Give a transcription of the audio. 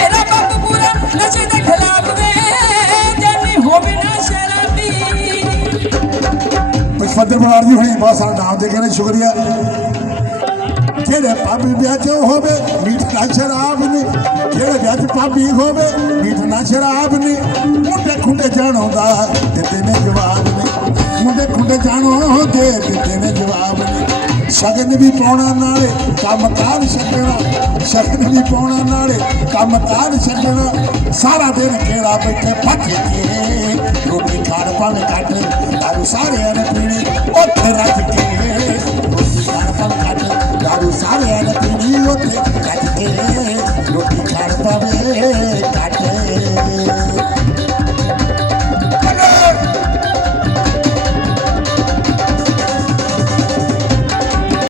ਮੇਰਾ ਬੰਬ ਪੂਰਾ ਨਸ਼ੇ ਦੇ ਖਿਲਾਫ ਨਾਮ ਦੇ ਕੇ ਨੇ, ਸ਼ੁਕਰੀਆ। ਜਿਹੜੇ ਪਾਪੀ ਵਿਆਹ ਹੋਵੇ, ਮੀਠ ਨਾ ਸ਼ਰਾਬ ਨਹੀਂ ਜਿਹੜੇ ਵਿਆਹ ਪਾਪੀ ਹੋਵੇ, ਮੀਠ ਨਾ ਸ਼ਰਾਬ ਨਹੀਂ ਮੁੰਡੇ ਖੁੰਡੇ ਜਾਣੋਦਾ ਦਿੱਤੇ ਨੇ ਜਵਾਬ ਨਹੀਂ ਮੁੰਡੇ ਖੁੰਡੇ ਜਾਣੋ ਦੇ ਦਿੱਤੇ ਜਵਾਬ ਨਹੀਂ ਸ਼ਗਨ ਵੀ ਪਾਉਣਾ ਨਾਲੇ, ਕੰਮ ਕਾਰ ਛੱਡਣਾ। ਸ਼ਗਨ ਵੀ ਪਾਉਣਾ ਨਾਲੇ ਕੰਮ ਤਾਂ ਛੱਡਣਾ। ਸਾਰਾ ਦਿਨ ਕਿਹੜਾ ਬੈਠੇ ਫੱਕੇ ਕੇ ਰੋਟੀ ਖਾਣ ਭਾਵੇਂ ਕੱਟ ਦਾਰੂ ਸਾਰਿਆਂ ਨੇ ਪੀਣੀ। ਉੱਥੇ ਰੱਖ ਕੇ